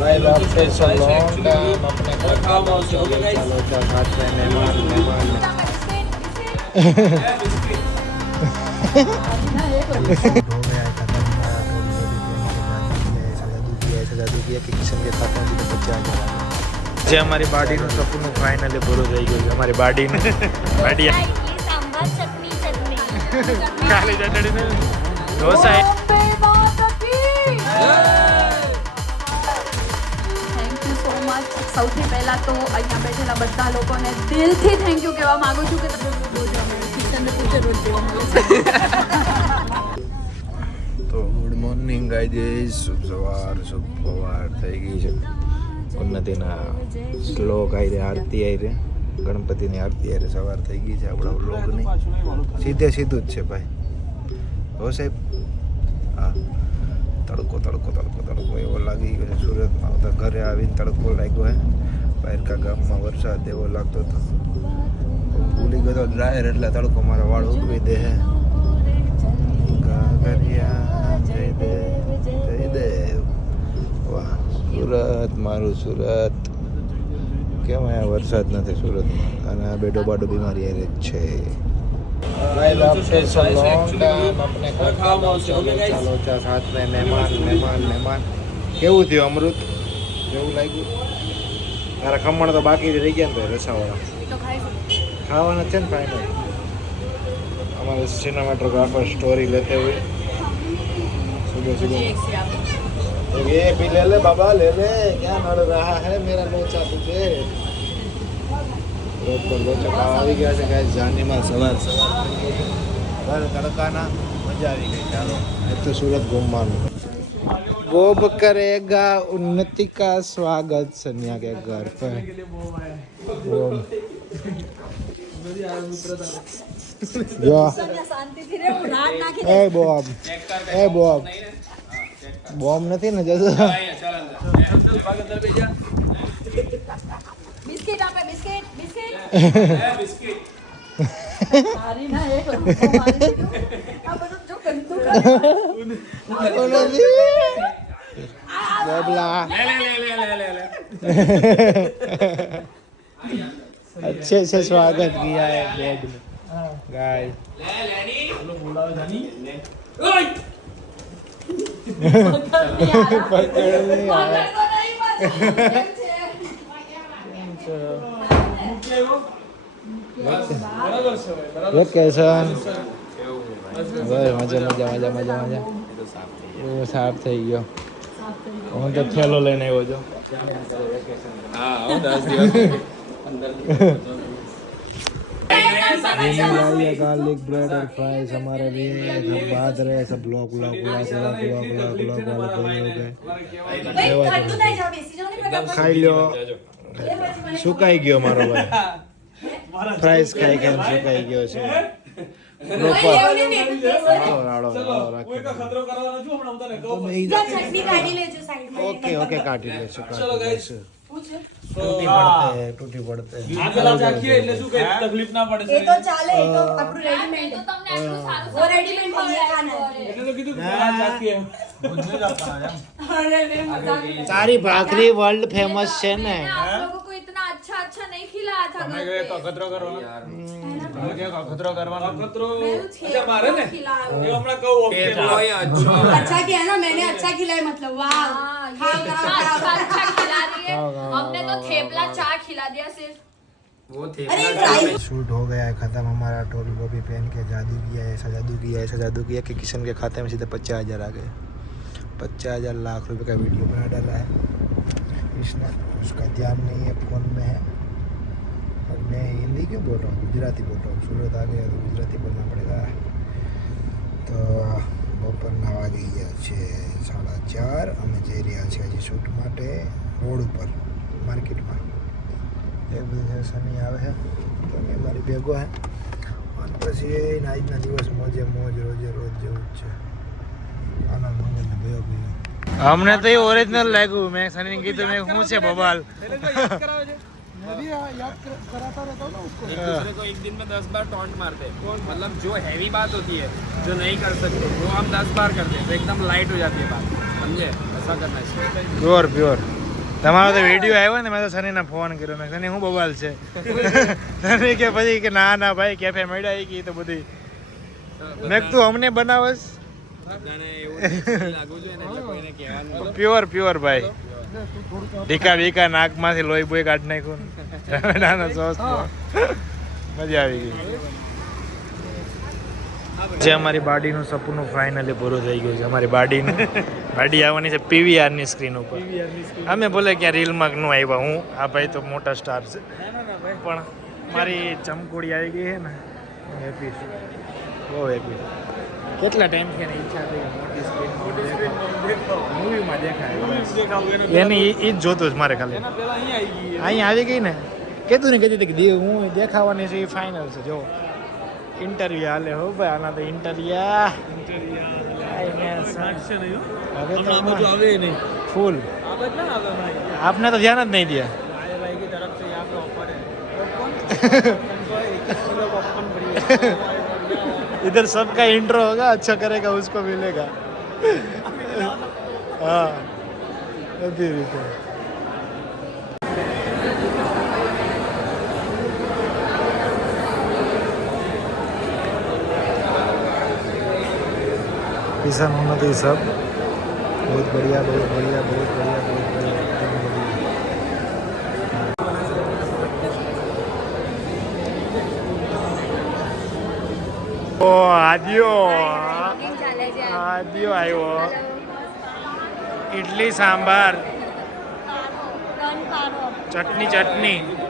Guys after so long time अपने घर चलो क्या साथ में मेहमान हो गया है खत्म जादू किया कि किशन के खाते में बच्चे आ गए જે અમારી બાડીનું સપનું ફાઇનલી પૂરું થઈ ગયું છે અમારી બાડીનું બાડી सांभर चटनी चटनी ખાલી ચટણી ને dosa thank you so much સૌથી પહેલા તો અહીંયા બેઠેલા બધા લોકોને દિલથી થેન્ક યુ કહેવા માંગુ છું કે તમે રોજ કિચનને પૂછે રોજ જોવા મળે છે તો ગુડ મોર્નિંગ ગાઈઝ શુભ સવાર થઈ ગઈ છે ઉન્નતિના શ્લોક આવી રહ્યા આરતી આવી રહ્યા ગણપતિની આરતી આવી સવાર થઈ ગઈ છે આપણા વ્લોગની સીધું જ છે ભાઈ હો સાહેબ હા તડકો એવો લાગી ગયો છે સુરતમાં તો ઘરે આવીને તડકો લાગ્યો હે બહારકા ગામમાં વરસાદ એવો લાગતો હતો ભૂલી ગયો ડ્રાયર એટલે તડકો મારા વાળ ઉગવી દે હે જય દેવ વાહ સુરત મારું સુરત કેમ અહીંયા વરસાદ નથી સુરતમાં અને આ બેડો બાડો બીમારી આવે જ છે ચાલો ચા સાથ મેં મહેમાન કેવું થયું અમૃત જેવું લાગ્યું તારા ખમણ તો બાકી રહી ગયા ને રસાવાળા ખાવાના છે ને ફાઇનલ हमारे सिनेमाटोग्राफर स्टोरी लेते हुए सुबह ये भी ले ले बाबा ले ले क्या नड़ रहा है मेरा लोचा तुझे रोड पर लोचा खावा આવી ગયા છે ગાઈસ જાનીમાં સવાર તડકાના મજા આવી ગઈ ચાલો એક તો સુરત ઘૂમવાનું बोब करेगा उन्नति का स्वागत सनिया के घर पे જો એ બોબ બોમ્બ નથી ને જતો બિસ્કિટ આપે બિસ્કિટ મારી ના એક આ બધું જો કંતુ बोबला अच्छे से स्वागत किया है बोब ने गाइस વેકેશન મજા એવો સાફ થઈ ગયો હું તો થેલો લઈને આવ્યો છું गार्लिक ब्रेड और फ्राइज हमारे लिए सब बात रहे सब ब्लॉग खाई लो सुकाई गयो मारो भाई फ्राइज खाई के सुकाई गयो છે ओके काटी लेशो टूटी पड़ते तकलीफ ना पड़े ये तो चाले ये तो આપણું રેડીમેડ તો તમને આટલું સારું ઓ રેડીમેડ મળે ખાના એટલે તો કીધું આ ચાખીએ મુझे जाता है अरे रे मजाक सारी भाखरी वर्ल्ड फेमस છે ને आप लोगों को इतना अच्छा नहीं खिलाया था તમે કે કખતરો કરો યાર તમે કે કખતરો કરવાનો કખતરો अच्छा मारे ने ये हमरा કહો ઓકે अच्छा किया ना मैंने अच्छा खिलाया मतलब वाह अच्छा खिला रही है हमने तो थेपला चाय खिला दिया सिर्फ वो थे शूट हो गया है खत्म हमारा टोपी वोपी पहन के जादू किया कि किशन के खाते में सीधे 50,000 आ गए 50,000 लाख रुपए का वीडियो बना डाला है इसने उसका ध्यान नहीं है फ़ोन में है और मैं हिंदी क्यों बोल रहा हूँ गुजराती बोल रहा हूँ सूरत आ गया तो गुजराती बोलना पड़ेगा तो બપોરના વાગી ગયા છે 4:30 અમે જઈ રહ્યા છીએ હજી શૂટ માટે રોડ ઉપર માર્કેટમાં એક બધું શનિ આવે છે તો અમે મારી ભેગો હે અને પછી આજના દિવસ મોજે મોજ રોજે રોજ જેવું જ છે આનંદ મંગલને ભયો ભયો हमने तो ये ओरिजिनल लागू मैं सनी ने कीधु मैं हूं से बवाल मैं भी याद कराता रहता हूँ ना उसको एक दूसरे को एक दिन में 10 बार टॉन्ट मारते हैं मतलब जो हैवी बात होती है जो नहीं कर सकते वो हम 10 बार करते हैं तो एकदम लाइट हो जाती है बात समझे ऐसा करना चाहिए प्योर તમારો તો વિડીયો આવ્યો ને મેં તો સનીને ફોન કર્યો મેં સની શું બવાલ છે સની કે પછી કે ના ના ભાઈ કેફે મળ્યા ગઈ તો બધી મેં તું અમને બનાવસ પ્યોર ભાઈ ઢીકા નાકમાંથી લોહી બોય કાઢ નાખ્યું ટમેટાનો સોસ મજા આવી ગઈ જે અમારી બાડીનું સપનું ફાઇનલી પૂરું થઈ ગયું છે અમારી બાડી આવવાની છે PVR ની સ્ક્રીન ઉપર અમે ભલે ક્યાં રીલમાં ન આવ્યા હું આ ભાઈ તો મોટા સ્ટાર છે પણ મારી ચમકોડી આવી ગઈ છે ને હેપી છું બહુ હેપી કેટલા ટાઈમથી એની ઈચ્છા થઈ મોટી સ્ક્રીન મૂવીમાં દેખાય એની એ જ જોતું જ મારે ખાલી અહીંયા આવી ગઈ ને કીધું ને કીધી કે હું દેખાવાની છે એ ફાઇનલ છે જો ઇન્ટરવ્યુ હાલે હો ભાઈ આના તો ઇન્ટરવ્યુ ફૂલ આપને तो ध्यान જ नहीं दिया इधर सबका इंट्रो होगा अच्छा करेगा उसको मिलेगा हाँ बધી રીતે किसान उन्नति सब बहुत बढ़िया बहुत बढ़िया बहुत बढ़िया बहुत बढ़िया एकदम बढ़िया ओ आदियो આવ્યો इडली सांभार चटनी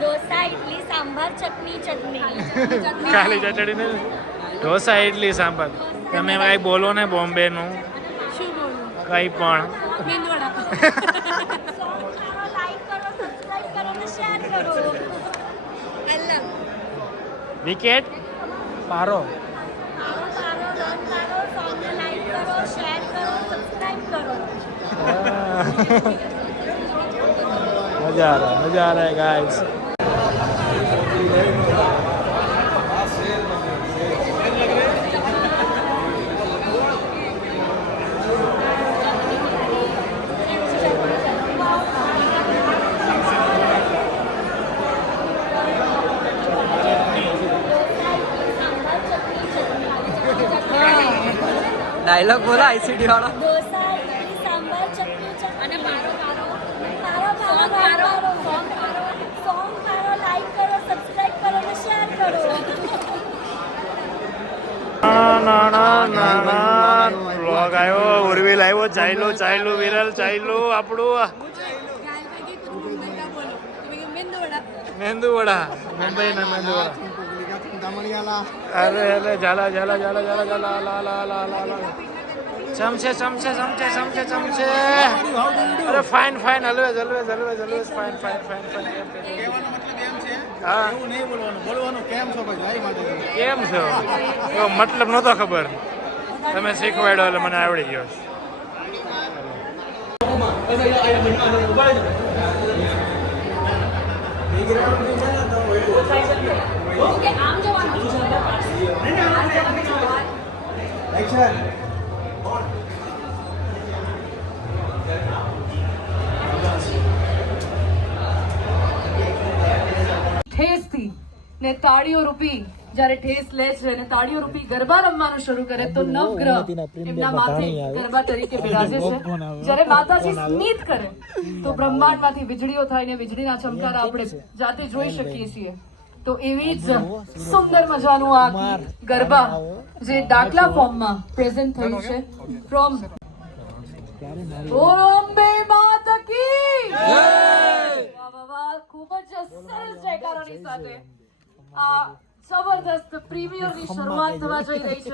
डोसा इडली सांभर चटनी ખાલી ચટણી ને ઢોસા ઇડલી સાંભાર તમે ભાઈ બોલો ને બોમ્બે નું શું બોલું કઈ પણ મેંદવડા લાઈક કરો સબસ્ક્રાઇબ કરો અને શેર કરો અલ્લાહ વિકેટ પારો સોંગને લાઈક કરો શેર કરો સબસ્ક્રાઇબ કરો મજા આ રહા है गाइस डायलॉग बोला आईसीडी वाला डोसा इडली सांभर चटनी અને પારો સોંગ પારો લાઈક કરો સબસ્ક્રાઇબ કરો અને શેર કરો વ્લોગ આવ્યો ઉર્વિલ આવ્યો ચાલ્યું વિરલ ચાલ્યું આપણું મેંદુ વડા મુંબઈના મેંદુ વડા અરે અરે ઝાલા ચમચે અરે ફાઇન હલવેજ ફાઇન હા કેમ છો મતલબ નહોતો ખબર તમે શીખવાડ્યો એટલે મને આવડી ગયો ઠેસથી ને તાળીઓ રૂપી જ્યારે ઠેસ લે છે ને તાળીઓ રૂપી ગરબા રમવાનું શરૂ કરે તો નવગ્રહ એમના માથે ગરબા તરીકે બિરાજે છે જ્યારે માતાજી સ્મિત કરે તો બ્રહ્માંડમાંથી વીજળીઓ થાય ને વીજળીના ચમકારા આપણે જાતે જોઈ શકીએ છીએ તો એવી જ સુંદર મજાનું આ ગરબા જે ડાકલા ફોર્મમાં પ્રેઝન્ટ થયું છે ફ્રોમ બોમ્બે માતા કી જય વાહ ખૂબ જ સરસ જયકારાની સાથે આ જબરદસ્ત પ્રીમિયરની શરૂઆત થવા જઈ રહી છે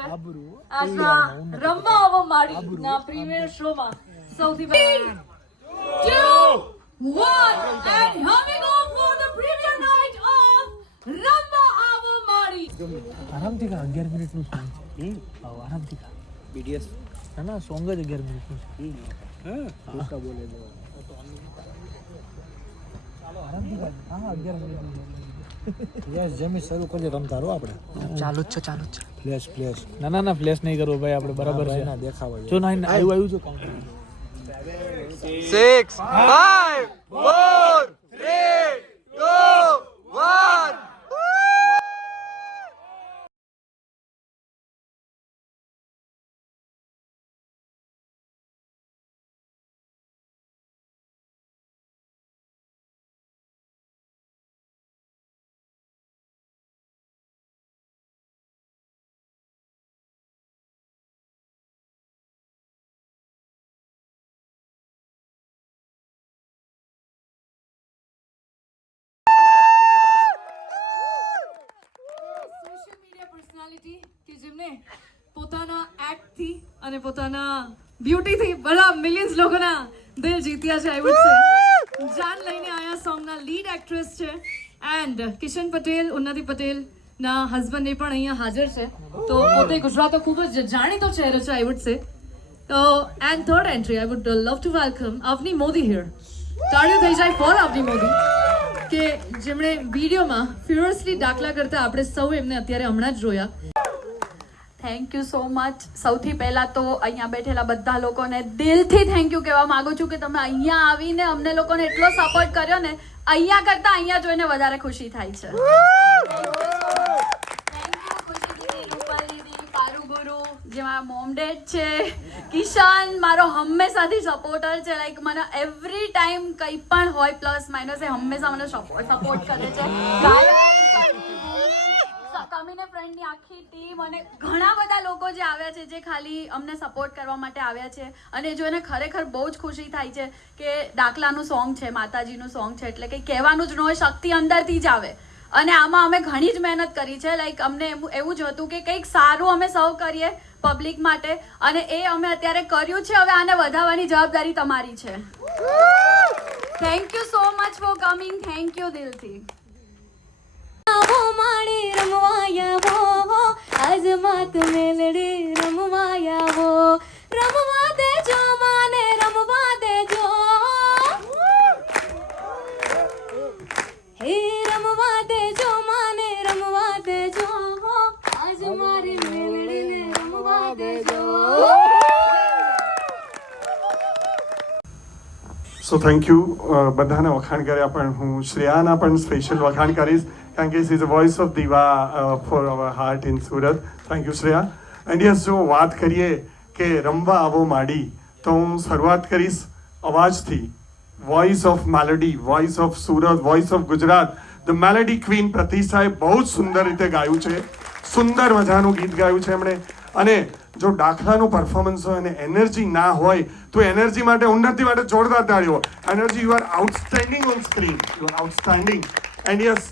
આજના રમવા આવો માડીના પ્રીમિયર શોમાં સૌથી પહેલા 2 1 and here we go for the premiere night of રમવા આવો માડી આરામથી કા 11 મિનિટનું સોંગ છે આરામથી કા બીડીએસ ના સોંગ જ 11 મિનિટનું છે હા દોસ્તા બોલે દો ચાલો આરામથી કા હા 11 મિનિટનું યસ જમી શરૂ કરજે રમતા રહો આપણે ચાલુ જ છે ફ્લેશ ના ફ્લેશ નહીં કરવો ભાઈ આપણે બરાબર છે ના દેખાવા જો ના આવ્યું છે કાઉન્ટ 6, 5, 4, 3, 2, 1. સોશિયલ મીડિયા પર્સનાલિટી કે જેમને પોતાના એક્ટથી અને પોતાના બ્યુટીથી બધા મિલિયન્સ લોકોના દિલ જીત્યા છે. આઈ વુડ સે જાન લઈને આયા સોંગના લીડ એક્ટ્રેસ છે એન્ડ કિશન પટેલ, ઉન્નતિ પટેલના હસબન્ડ એ પણ અહીંયા હાજર છે. તો પોતે ગુજરાતનો ખૂબ જ જાણીતો ચહેરો છે. I would say and third entry I would love to welcome Avani Modi here. તાળીઓ થઈ જાય ફોર અવની મોદી કે જેમણે વિડીયોમાં ફ્યુરિયસલી દાખલા કરતા આપણે સૌ એમને અત્યારે હમણાં જ જોયા. Thank you so much. સૌથી પહેલાં તો અહીંયા બેઠેલા બધા લોકોને દિલથી થેન્ક યુ કહેવા માંગુ છું કે તમે અહીંયા આવીને અમને લોકોને એટલો સપોર્ટ કર્યો ને, અહીંયા કરતાં અહીંયા જોઈને વધારે ખુશી થાય છે. જે મારા મોમ ડેડ છે, કિશન મારો હંમેશાથી સપોર્ટર છે. લાઈક મને એવરી ટાઈમ કંઈ પણ હોય પ્લસ માઇનસ એ હંમેશા મને સપોર્ટ કરે છે. કમીને ફ્રેન્ડની આખી ટીમ અને ઘણા બધા લોકો જે આવ્યા છે, જે ખાલી અમને સપોર્ટ કરવા માટે આવ્યા છે. અને જોઈને ખરેખર બહુ જ ખુશી થાય છે કે દાખલાનું સોંગ છે, માતાજીનું સોંગ છે, એટલે કંઈ કહેવાનું જ ન હોય, શક્તિ અંદરથી જ આવે. અને આમાં અમે ઘણી જ મહેનત કરી છે. લાઈક અમને એવું જ હતું કે કંઈક સારું અમે સર્વ કરીએ પબ્લિક માટે, અને એ અમે અત્યારે કર્યું છે. હવે આને વધારવાની જવાબદારી તમારી છે. Thank you so much for coming. Thank you દિલથી. આવો માળે રમવાયાવો, આજ માત મેલડે રમવાયાવો, રમવા દેજો માને રમવા દેજો, હે રમવા દેજો માને રમવા દેજો, આજ મારી મેલડીને રમવા દેજો. So thank you. બધાના વખાણ કર્યા, પણ હું શ્રેયાના પણ સ્પેશિયલ વખાણ કરીશ કારણ કે is a voice of diva for our heart in Surat. Thank you Shreya. And yes, જો વાત કરીએ કે રમવા આવો માડી, તો હું શરૂઆત કરીશ અવાજથી. Voice of melody, voice of Surat, voice of Gujarat, the melody queen પ્રતિષ્ઠાએ બહુ જ સુંદર રીતે ગાયું છે. સુંદર મજાનું ગીત ગાયું છે એમણે. અને જો દાખલાનું પરફોર્મન્સ હોય અને એનર્જી ના હોય તો એનર્જી માટે, ઉન્નતિ માટે જોરદાર તાળીઓ. Energy, you are outstanding on screen, you are outstanding. And yes,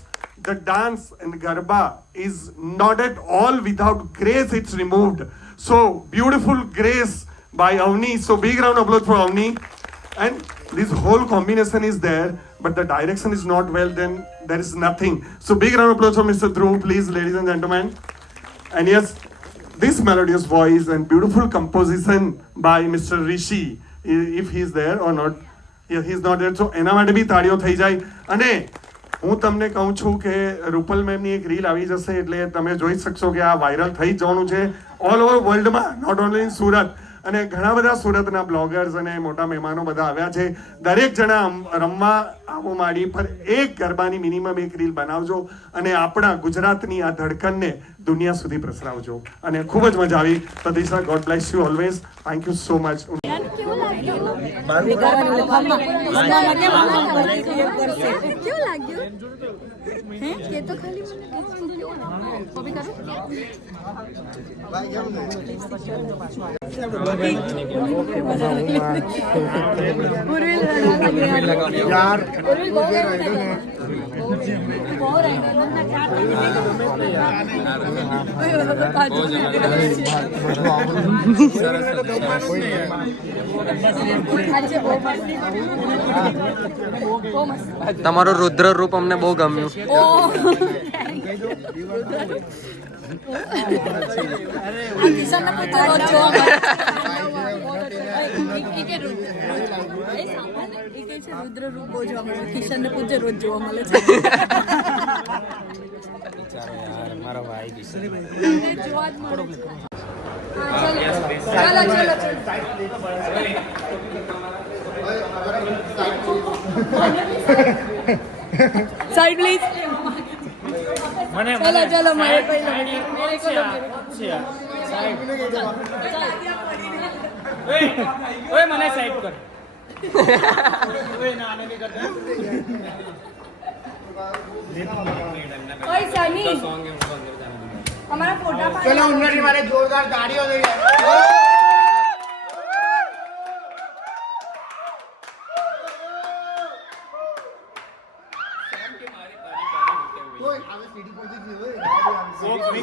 the dance and garba is not at all without grace. It's removed. So beautiful grace by Avni. So big round of applause for Avni. And this whole combination is there, but the direction is not well, then there is nothing. So big round of applause for Mr. Dhruv, please, ladies and gentlemen. And yes, this melodious voice and beautiful composition by Mr. Rishi, if he is there or not. Yeah, he is not there. So એના માટે બી તાળીઓ થઈ જાય. અને હું તમને કહું છું કે રૂપલ મેમની એક રીલ આવી જશે એટલે તમે જોઈ શકશો કે આ વાયરલ થઈ જવાનું છે ઓલ ઓવર વર્લ્ડમાં, નોટ ઓનલી ઇન સુરત. અને ઘણા બધા સુરતના બ્લોગર્સ અને મોટા મહેમાનો બધા આવ્યા છે. દરેક જણા રમવા આવો માડી પર એક ગરબાની મિનિમમ એક રીલ બનાવજો અને આપણા ગુજરાતની આ ધડકનને દુનિયા સુધી પ્રસરાવજો. અને ખૂબ જ મજા આવી. Pratisha, God bless you always. Thank you so much. કેવું લાગ્યું? હે કે તો ખાલી તમારો રુદ્ર રૂપ અમને બહુ ગમ્યું. રુદ્ર રૂપ બહુ જોવા મળે. કિશન ને પૂજ્ય રોજ જોવા મળે છે. મારો ભાઈ જોવા જ મળે છે. ચલો ચલો ચલો साइड प्लीज चलो चलो मेरे को ओए મને સાઈડ કર ओए सनी हमारा फोटा चलो उन्नति मारे जोरदार ताड़ियों दे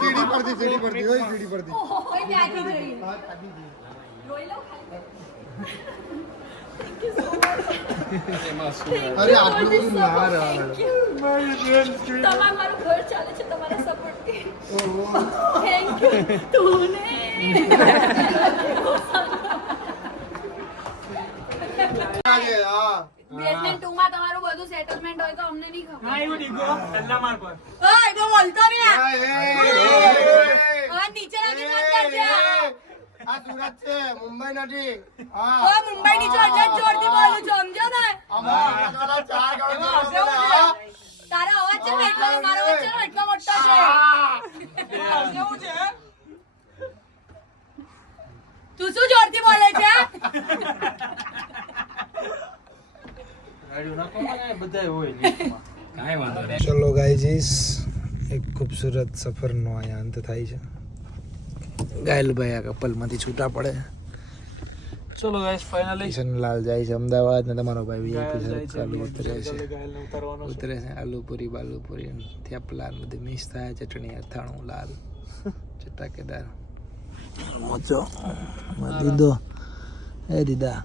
सीढ़ी पर दी कोई क्या चीज रही है अरे आप लोग यार તમારા મારું ઘર ચાલે છે તમારા સપોર્ટથી થેન્ક યુ તુને બેસમેન્ટ 2 માં તમારું બધું સેટલમેન્ટ હોય તો અમને નહીં ખબર હા એવું ડીગો અલ્લા માર પર ओए तो बोलतो नहीं और नीचे लगी मत कर जा આ સુરત છે મુંબઈ નથી હા ओ मुंबई नीचे એટલે જોરથી બોલું છું સમજો ને અમારા ચાર ગણો તારો અવાજ છે ને એટલો મારો અવાજ છે ને એટલો મોટો છે કેવું છે તું શું જોરથી બોલે છે ચલો ગાઈજીસ એક ખૂબસૂરત સફરનો અહીંયા અંત થાય છે ગાયલભાઈ આ કપલમાંથી છૂટા પડે ચલો ગાઈસ ફાઇનલી કિશનલાલ જાય છે અમદાવાદ ને તમારો ભાઈ વીઆઈપી ચાલુ ઉતરે છે ઉતરે છે આલુપુરી બાલુપુરી થેપલા ને બધું મિક્સ થાય ચટણી અથાણું લાલ ચટાકેદાર મોચો દીદો એ દીદા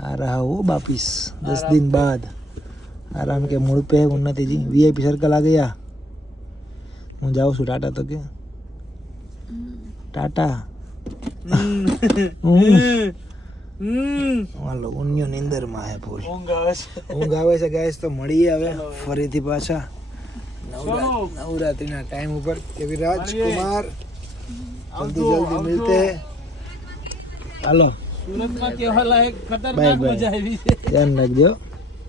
आ रहा हो वापिस 10 दिन बाद आराम के मूड पे है उन्नति जी वीआईपी सर्कल आ गया હું જાઉં છું ટાટા તો કે ટાટા હાલો ઉન્યો નિંદરમાં હે ફૂલ ઊંઘ આવે છે ગાઈસ તો મળીએ હવે ફરીથી પાછા નવરાત્રિના ટાઈમ ઉપર કે રાજકુમાર જલ્દી જલ્દી મિલતે હે હાલો સુરતમાં કેવા લાયક ખતરનાક મજા આવી છે ધ્યાન રાખજો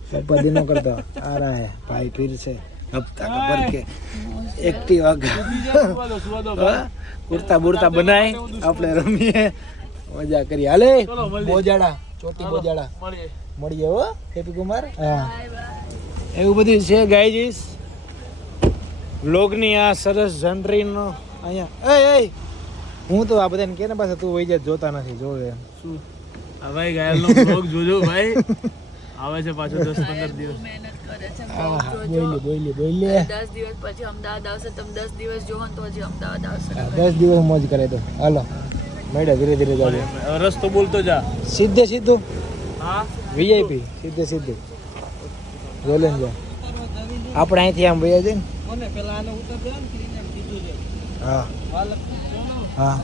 પપ્પા દિનો કરતા આ રહા હે ભાઈ फिर से हफ्ता का भर के एक्टिवा कुर्ता बुर्ता बनाए આપણે રમીએ મજા કરી હાલે બોજાડા ચોટી બોજાડા મળીએ હો હેપી કુમાર હા એવું બધું છે ગાઈજીસ વ્લોગની આ સરસ જનરીનો અહીંયા એ હું તો આ બધાને કે ને પાછા તું વઈ જાય જોતા નથી જોવે શું આ ભાઈ ગાયલનો વ્લોગ જોજો ભાઈ આવે છે પાછો 10-15 દિવસ મહેનત કરે છે બોલી 10 દિવસ પછી અમદાવાદ આવશે તમે 10 દિવસ જોવો ને તો હજી અમદાવાદ આવશે 10 દિવસ મોજ કરે તો હાલો મેડા ધીરે ધીરે જાજો રસ્તો બોલતો જા સીધે સીધું હા વીઆઈપી સીધે સીધું બોલેન જા આપણે અહીંથી આમ વયા જઈએ ને કોને પેલા આને ઉતર દે ને ક્લીનર કીધું છે હા હા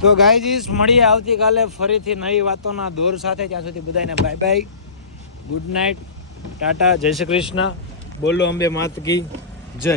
તો ગાઈજીસ મળીએ આવતીકાલે ફરીથી નવી વાતોના દોર સાથે ત્યાં સુધી બધાને bye bye good night Tata જય શ્રી કૃષ્ણ બોલો અંબે માત કી જય